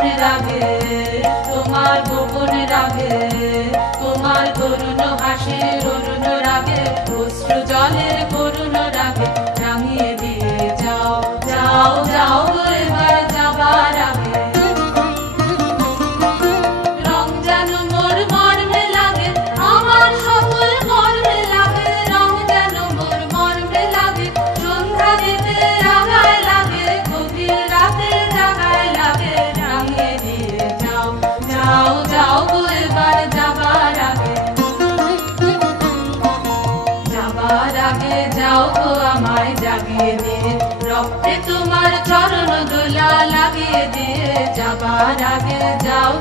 গোপন রাগে, তোমার গোপন রাগে, তোমার করুণ হাসির অরুণ রাগে, অশ্রু জলের করুণ রাগে রাঙিয়ে দিয়ে যাও, যাও যাও এবার যাবার আগে। রং যেন মোর মর্মে লাগে, আমার সকল মর্মে লাগে, রং যেন মোর মর্মে লাগে, সন্ধ্যা দিতে রাগায় লাগে, গভীর রাতে জাগায় লাগে, রাঙিয়ে দিয়ে যাও, যাও যাও এবার যাবার আগে। যাবার আগে যাও গো আমায় জাগিয়ে দিয়ে, রক্তে তোমার চরণ দোলা লাগিয়ে দিয়ে, যাবার আগে যাও।